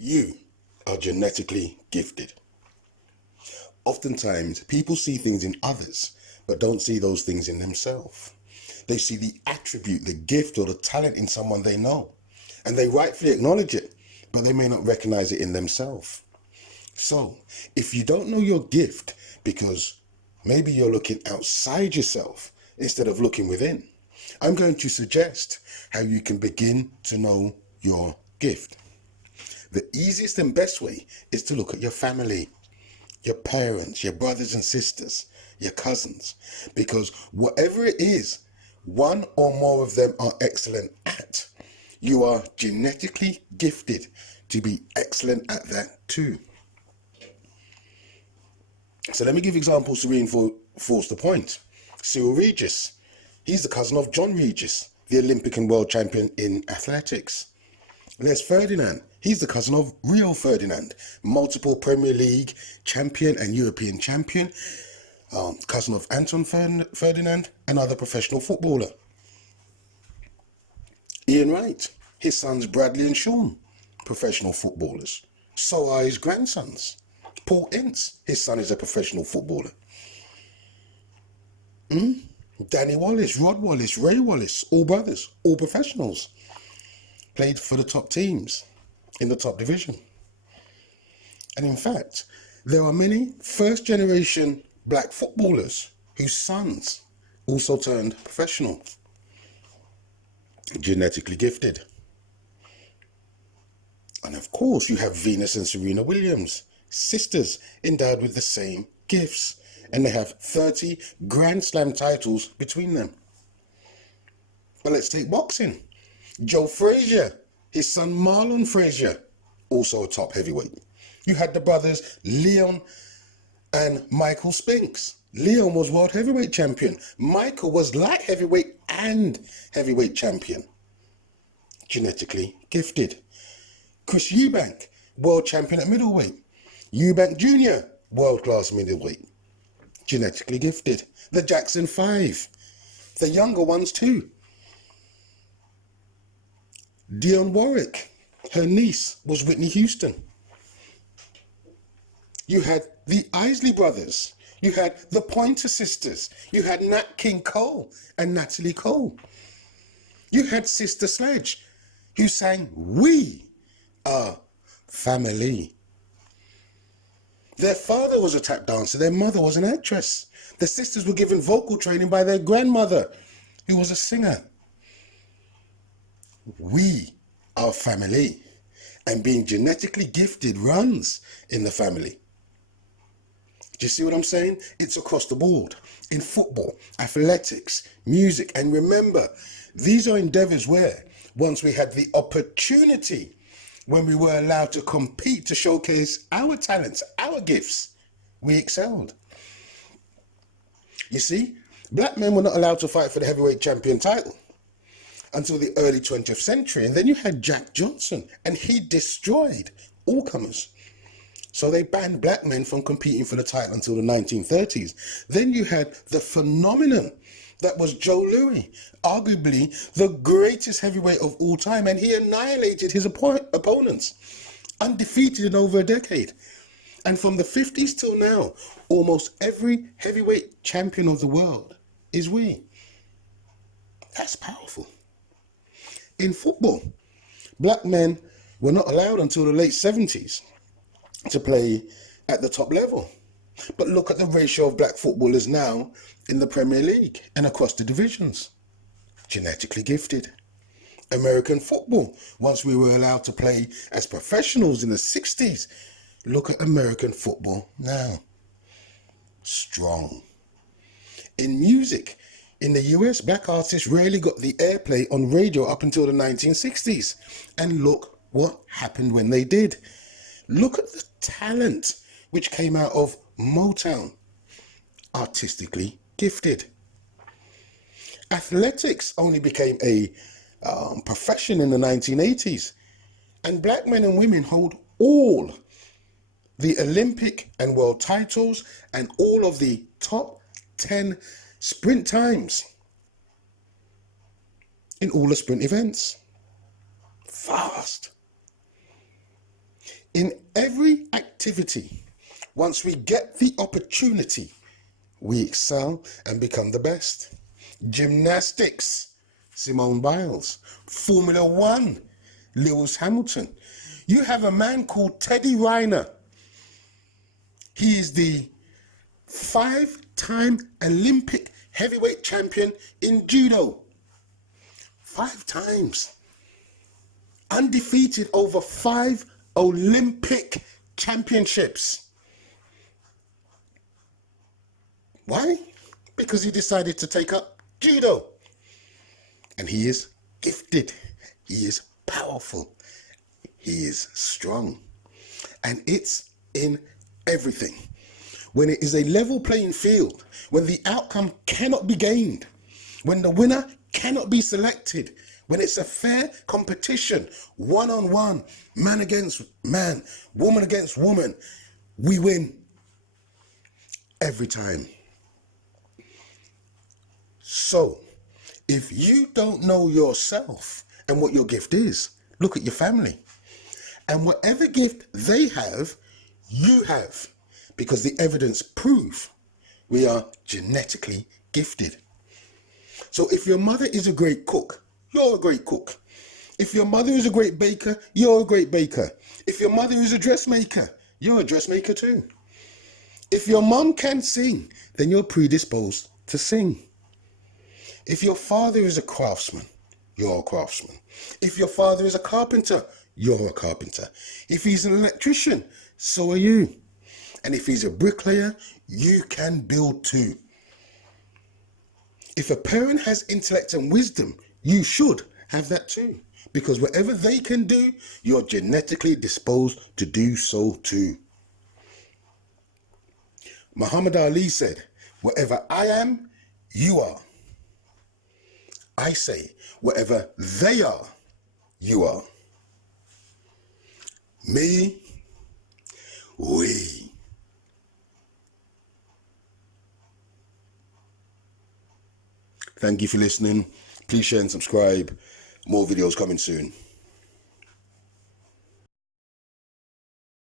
You are genetically gifted. Oftentimes, people see things in others, but don't see those things in themselves. They see the attribute, the gift, or the talent in someone they know, and they rightfully acknowledge it, but they may not recognize it in themselves. So, if you don't know your gift because maybe you're looking outside yourself instead of looking within, I'm going to suggest how you can begin to know your gift. The easiest and best way is to look at your family, your parents, your brothers and sisters, your cousins, because whatever it is, one or more of them are excellent at. You are genetically gifted to be excellent at that too. So let me give examples to reinforce the point. Cyril Regis, he's the cousin of John Regis, the Olympic and world champion in athletics. Les Ferdinand, he's the cousin of Rio Ferdinand, multiple Premier League champion and European champion, cousin of Anton Ferdinand, another professional footballer. Ian Wright, his sons Bradley and Sean, professional footballers. So are his grandsons. Paul Ince, his son is a professional footballer. Danny Wallace, Rod Wallace, Ray Wallace, all brothers, all professionals. Played for the top teams in the top division. And in fact, there are many first generation black footballers whose sons also turned professional. Genetically gifted. And of course, you have Venus and Serena Williams, sisters endowed with the same gifts. And they have 30 Grand Slam titles between them. But let's take boxing. Joe Frazier, his son Marlon Frazier, also a top heavyweight. You had the brothers Leon and Michael Spinks. Leon was world heavyweight champion. Michael was light heavyweight and heavyweight champion. Genetically gifted. Chris Eubank, world champion at middleweight. Eubank Jr., world-class middleweight. Genetically gifted. The Jackson 5, the younger ones too. Dionne Warwick, her niece was Whitney Houston. You had the Isley brothers. You had the Pointer sisters. You had Nat King Cole and Natalie Cole. You had Sister Sledge, who sang "We Are Family." Their father was a tap dancer. Their mother was an actress. The sisters were given vocal training by their grandmother, who was a singer. We are family, and being genetically gifted runs in the family. Do you see what I'm saying? It's across the board. In football, athletics, music, and remember, these are endeavors where, once we had the opportunity, when we were allowed to compete to showcase our talents, our gifts, we excelled. You see, black men were not allowed to fight for the heavyweight champion title until the early 20th century. And then you had Jack Johnson, and he destroyed all comers. So they banned black men from competing for the title until the 1930s. Then you had the phenomenon that was Joe Louis, arguably the greatest heavyweight of all time, and he annihilated his opponents, undefeated in over a decade. And from the 50s till now, almost every heavyweight champion of the world is we. That's powerful. In football, black men were not allowed until the late 70s to play at the top level. But look at the ratio of black footballers now in the Premier League and across the divisions. Genetically gifted. American football, once we were allowed to play as professionals in the 60s, look at American football now. Strong. In music, in the US, black artists rarely got the airplay on radio up until the 1960s. And look what happened when they did. Look at the talent which came out of Motown. Artistically gifted. Athletics only became a profession in the 1980s. And black men and women hold all the Olympic and world titles and all of the top 10 sprint times in all the sprint events. Fast. In every activity, once we get the opportunity, we excel and become the best. Gymnastics, Simone Biles. Formula One, Lewis Hamilton. You have a man called Teddy Riner. He is the 5-time Olympic heavyweight champion in judo. 5 times. Undefeated over 5 Olympic championships. Why? Because he decided to take up judo. And he is gifted. He is powerful. He is strong. And it's in everything. When it is a level playing field, when the outcome cannot be gained, when the winner cannot be selected, when it's a fair competition, one-on-one, man against man, woman against woman, we win every time. So, if you don't know yourself and what your gift is, look at your family. And whatever gift they have, you have. Because the evidence proves we are genetically gifted. So if your mother is a great cook, you're a great cook. If your mother is a great baker, you're a great baker. If your mother is a dressmaker, you're a dressmaker too. If your mom can sing, then you're predisposed to sing. If your father is a craftsman, you're a craftsman. If your father is a carpenter, you're a carpenter. If he's an electrician, so are you. And if he's a bricklayer, you can build too. If a parent has intellect and wisdom, you should have that too. Because whatever they can do, you're genetically disposed to do so too. Muhammad Ali said, whatever I am, you are. I say, whatever they are, you are. Me, we. Thank you for listening. Please share and subscribe. More videos coming soon.